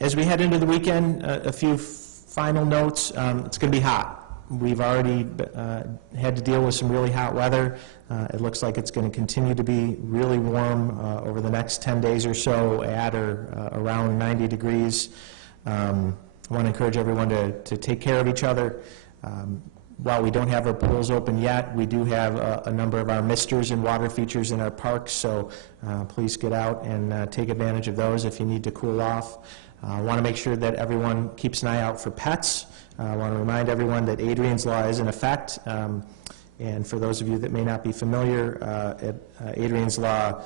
As we head into the weekend, a few final notes. It's going to be hot. We've already had to deal with some really hot weather. It looks like it's going to continue to be really warm over the next 10 days or so, at or around 90 degrees. I want to encourage everyone to take care of each other. While we don't have our pools open yet, we do have a number of our misters and water features in our parks, so please get out and take advantage of those if you need to cool off. I want to make sure that everyone keeps an eye out for pets. I want to remind everyone that Adrian's Law is in effect, and for those of you that may not be familiar, Adrian's Law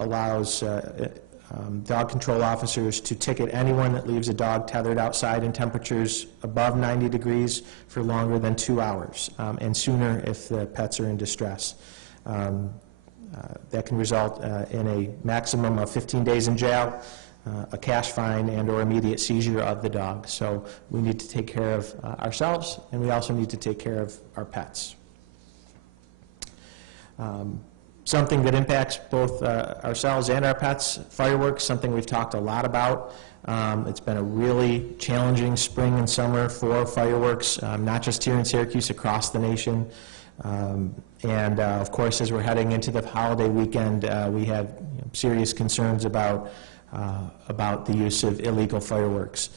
allows dog control officers to ticket anyone that leaves a dog tethered outside in temperatures above 90 degrees for longer than 2 hours, and sooner if the pets are in distress. That can result in a maximum of 15 days in jail, a cash fine, and or immediate seizure of the dog. So we need to take care of ourselves, and we also need to take care of our pets. Something that impacts both ourselves and our pets, fireworks, something we've talked a lot about. It's been a really challenging spring and summer for fireworks, not just here in Syracuse, across the nation. Of course, as we're heading into the holiday weekend, we have serious concerns about the use of illegal fireworks.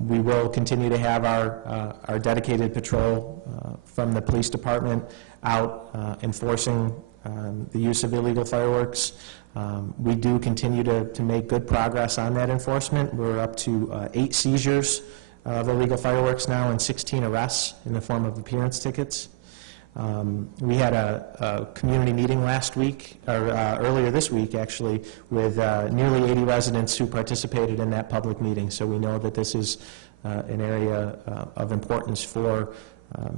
We will continue to have our dedicated patrol from the police department out enforcing the use of illegal fireworks. We do continue to make good progress on that enforcement. We're up to 8 seizures of illegal fireworks now and 16 arrests in the form of appearance tickets. We had a community meeting last week, or earlier this week actually, with nearly 80 residents who participated in that public meeting. So we know that this is an area of importance for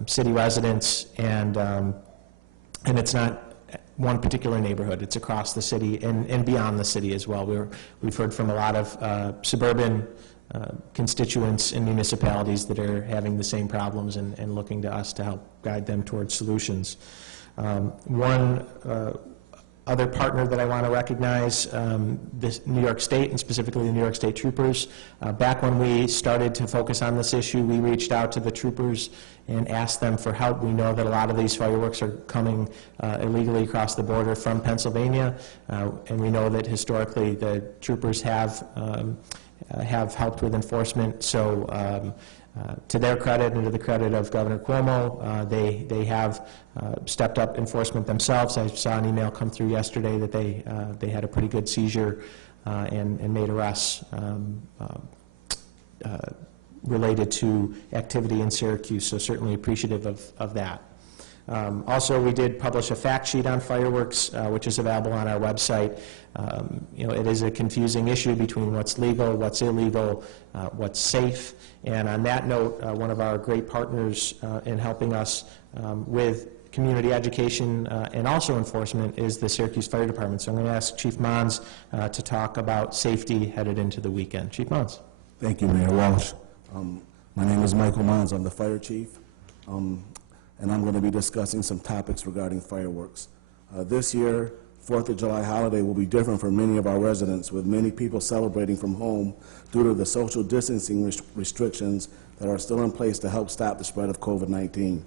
city residents, and it's not one particular neighborhood. It's across the city and beyond the city as well. We've heard from a lot of suburban constituents and municipalities that are having the same problems and looking to us to help guide them towards solutions. One other partner that I want to recognize, this New York State, and specifically the New York State Troopers. Back when we started to focus on this issue, we reached out to the troopers and asked them for help. We know that a lot of these fireworks are coming illegally across the border from Pennsylvania, and we know that historically the troopers have helped with enforcement. So to their credit and to the credit of Governor Cuomo, they have stepped up enforcement themselves. I saw an email come through yesterday that they had a pretty good seizure and made arrests related to activity in Syracuse, so certainly appreciative of that. Also, we did publish a fact sheet on fireworks, which is available on our website. It is a confusing issue between what's legal, what's illegal, what's safe. And on that note, one of our great partners in helping us with community education and also enforcement is the Syracuse Fire Department. So I'm going to ask Chief Monds to talk about safety headed into the weekend. Chief Monds. Thank you, Mayor Walsh. My name is Michael Monds. I'm the fire chief. And I'm going to be discussing some topics regarding fireworks. This year, 4th of July holiday will be different for many of our residents, with many people celebrating from home due to the social distancing restrictions that are still in place to help stop the spread of COVID-19.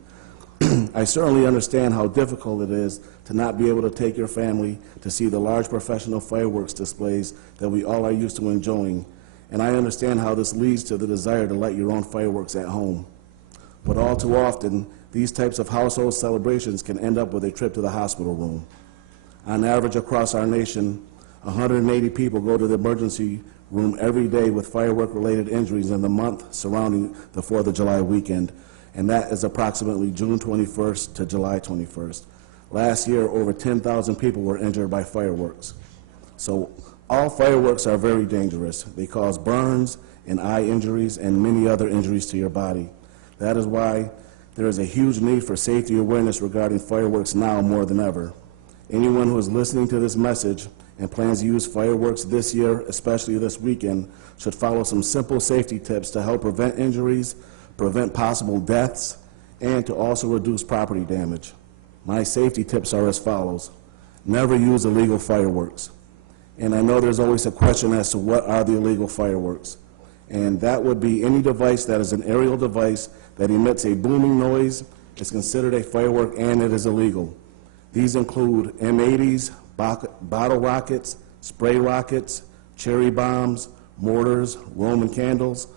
I certainly understand how difficult it is to not be able to take your family to see the large professional fireworks displays that we all are used to enjoying, and I understand how this leads to the desire to light your own fireworks at home. But all too often, these types of household celebrations can end up with a trip to the hospital room. On average across our nation, 180 people go to the emergency room every day with firework-related injuries in the month surrounding the 4th of July weekend, and that is approximately June 21st to July 21st. Last year, over 10,000 people were injured by fireworks. So all fireworks are very dangerous. They cause burns and eye injuries and many other injuries to your body. That is why there is a huge need for safety awareness regarding fireworks now more than ever. Anyone who is listening to this message and plans to use fireworks this year, especially this weekend, should follow some simple safety tips to help prevent injuries, prevent possible deaths, and to also reduce property damage. My safety tips are as follows. Never use illegal fireworks. And I know there's always a question as to what are the illegal fireworks. And that would be any device that is an aerial device that emits a booming noise, is considered a firework, and it is illegal. These include M80s, bottle rockets, spray rockets, cherry bombs, mortars, Roman candles.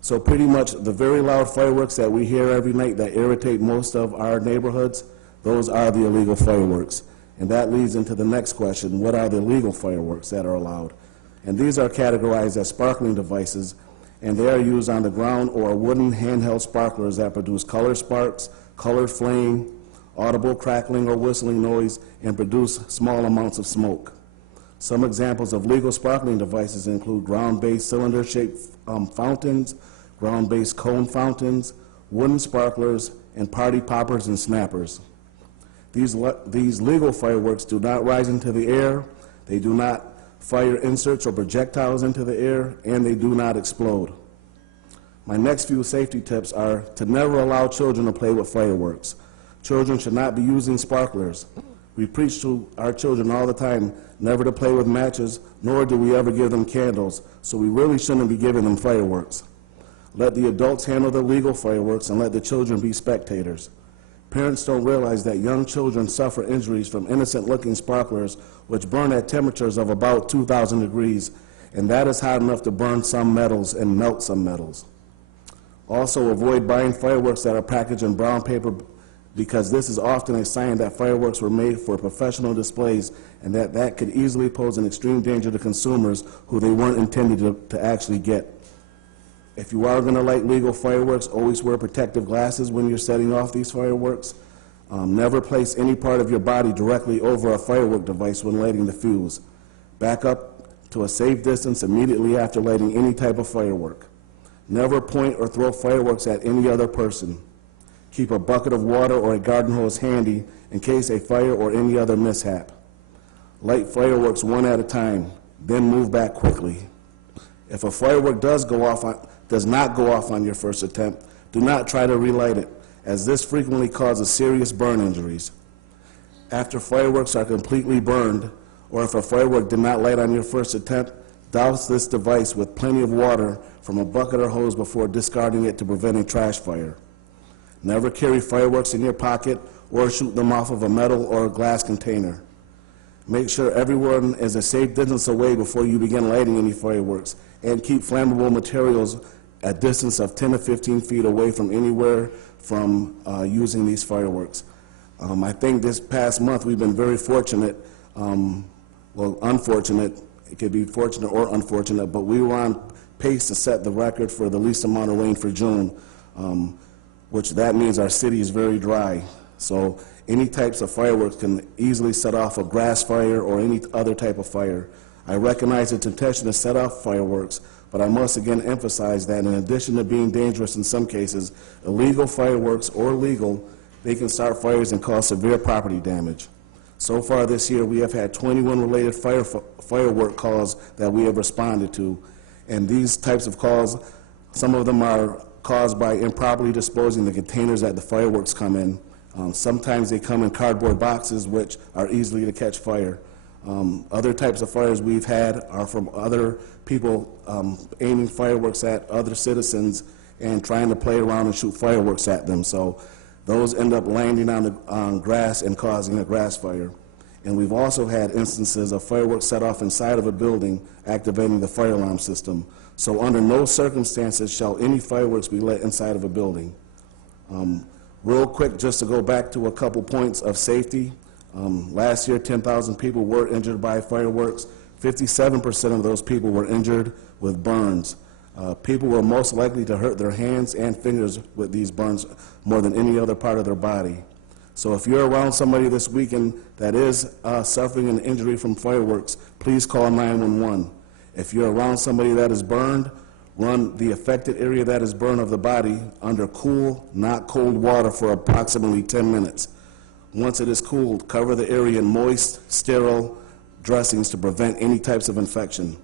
So pretty much the very loud fireworks that we hear every night that irritate most of our neighborhoods, those are the illegal fireworks. And that leads into the next question: what are the legal fireworks that are allowed? And these are categorized as sparkling devices, and they are used on the ground or wooden handheld sparklers that produce color sparks, color flame, audible crackling or whistling noise, and produce small amounts of smoke. Some examples of legal sparkling devices include ground-based cylinder-shaped fountains, ground-based cone fountains, wooden sparklers, and party poppers and snappers. These legal fireworks do not rise into the air, they do not fire inserts or projectiles into the air, and they do not explode. My next few safety tips are to never allow children to play with fireworks. Children should not be using sparklers. We preach to our children all the time never to play with matches, nor do we ever give them candles, so we really shouldn't be giving them fireworks. Let the adults handle the legal fireworks and let the children be spectators. Parents don't realize that young children suffer injuries from innocent-looking sparklers, which burn at temperatures of about 2,000 degrees, and that is hot enough to burn some metals and melt some metals. Also, avoid buying fireworks that are packaged in brown paper, because this is often a sign that fireworks were made for professional displays, and that could easily pose an extreme danger to consumers who they weren't intended to actually get. If you are going to light legal fireworks, always wear protective glasses when you're setting off these fireworks. Never place any part of your body directly over a firework device when lighting the fuse. Back up to a safe distance immediately after lighting any type of firework. Never point or throw fireworks at any other person. Keep a bucket of water or a garden hose handy in case a fire or any other mishap. Light fireworks one at a time, then move back quickly. If a firework does not go off on your first attempt, do not try to relight it, as this frequently causes serious burn injuries. After fireworks are completely burned, or if a firework did not light on your first attempt, douse this device with plenty of water from a bucket or hose before discarding it to prevent a trash fire. Never carry fireworks in your pocket or shoot them off of a metal or a glass container. Make sure everyone is a safe distance away before you begin lighting any fireworks, and keep flammable materials a distance of 10 to 15 feet away from anywhere from using these fireworks. I think this past month we've been very fortunate, well, unfortunate, it could be fortunate or unfortunate, but we were on pace to set the record for the least amount of rain for June, which that means our city is very dry. So any types of fireworks can easily set off a grass fire or any other type of fire. I recognize the temptation to set off fireworks, but I must again emphasize that in addition to being dangerous in some cases, illegal fireworks or legal, they can start fires and cause severe property damage. So far this year, we have had 21 related firework calls that we have responded to, and these types of calls, some of them are caused by improperly disposing the containers that the fireworks come in. Sometimes they come in cardboard boxes, which are easily to catch fire. Other types of fires we've had are from other people aiming fireworks at other citizens and trying to play around and shoot fireworks at them. So those end up landing on grass and causing a grass fire. And we've also had instances of fireworks set off inside of a building, activating the fire alarm system. So under no circumstances shall any fireworks be lit inside of a building. Real quick, just to go back to a couple points of safety. Last year, 10,000 people were injured by fireworks. 57% of those people were injured with burns. People were most likely to hurt their hands and fingers with these burns more than any other part of their body. So if you're around somebody this weekend that is suffering an injury from fireworks, please call 911. If you're around somebody that is burned, run the affected area that is burned of the body under cool, not cold water for approximately 10 minutes. Once it is cooled, cover the area in moist, sterile dressings to prevent any types of infection.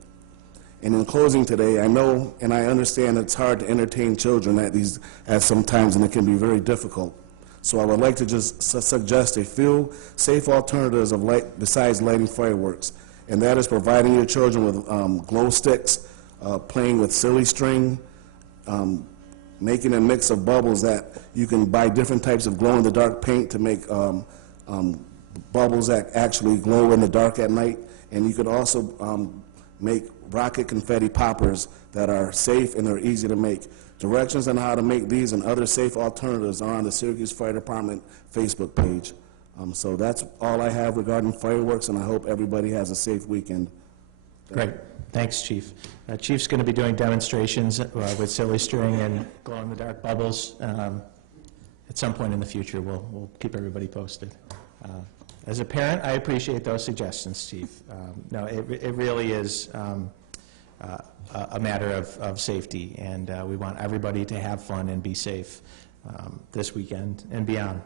And in closing today, I know and I understand it's hard to entertain children at some times, and it can be very difficult. So I would like to just suggest a few safe alternatives of besides lighting fireworks. and that is providing your children with glow sticks, playing with silly string, making a mix of bubbles that you can buy different types of glow-in-the-dark paint to make bubbles that actually glow in the dark at night. And you could also make rocket confetti poppers that are safe and they're easy to make. Directions on how to make these and other safe alternatives are on the Syracuse Fire Department Facebook page. So that's all I have regarding fireworks, and I hope everybody has a safe weekend. Great. Thanks, Chief. Chief's going to be doing demonstrations with silly string and glow-in-the-dark bubbles at some point in the future. We'll keep everybody posted. As a parent, I appreciate those suggestions, Chief. No, it really is a matter of safety, and we want everybody to have fun and be safe this weekend and beyond.